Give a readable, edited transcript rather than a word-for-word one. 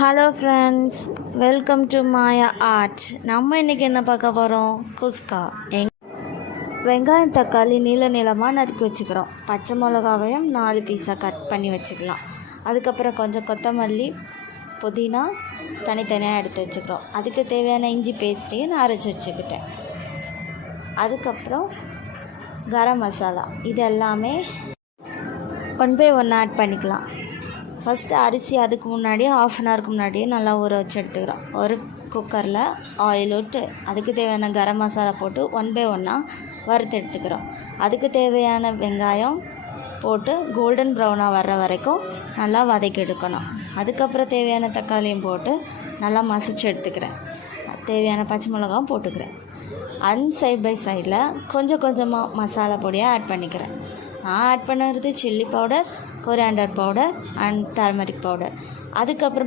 Hello friends, welcome to Maya art. நம்ம இன்றைக்கி என்ன பார்க்க போகிறோம்? குஸ்கா. வெங்காயம் தக்காளி நீளமாக நறுக்கி வச்சுக்கிறோம். பச்சை மிளகாவையும் 4 பீஸாக கட் பண்ணி வச்சுக்கலாம். அதுக்கப்புறம் கொஞ்சம் கொத்தமல்லி புதினா தனித்தனியாக எடுத்து வச்சுக்கிறோம். அதுக்கு தேவையான இஞ்சி பேஸ்ட்டையும் நான் அரைச்சி வச்சுக்கிட்டேன். அதுக்கப்புறம் கரம் மசாலா இது எல்லாமே 1 by 1 ஆட் பண்ணிக்கலாம். ஃபஸ்ட்டு அரிசி அதுக்கு முன்னாடி ½ அன் ஹவருக்கு முன்னாடியே நல்லா ஊற வச்சு எடுத்துக்கிறோம். ஒரு குக்கரில் ஆயில் விட்டு அதுக்கு தேவையான கரம் மசாலா போட்டு 1 by 1 வறுத்து எடுத்துக்கிறோம். அதுக்கு தேவையான வெங்காயம் போட்டு கோல்டன் ப்ரௌனாக வர்ற வரைக்கும் நல்லா வதக்கி எடுக்கணும். அதுக்கப்புறம் தேவையான தக்காளியும் போட்டு நல்லா மசிச்சு எடுத்துக்கிறேன். தேவையான பச்சை மிளகாவும் போட்டுக்கிறேன். சைட் பை சைடில் கொஞ்சம் கொஞ்சமாக மசாலா பொடியாக ஆட் பண்ணிக்கிறேன். நான் ஆட் பண்ணுறது chilli powder, coriander powder and turmeric powder. அதுக்கப்புறம்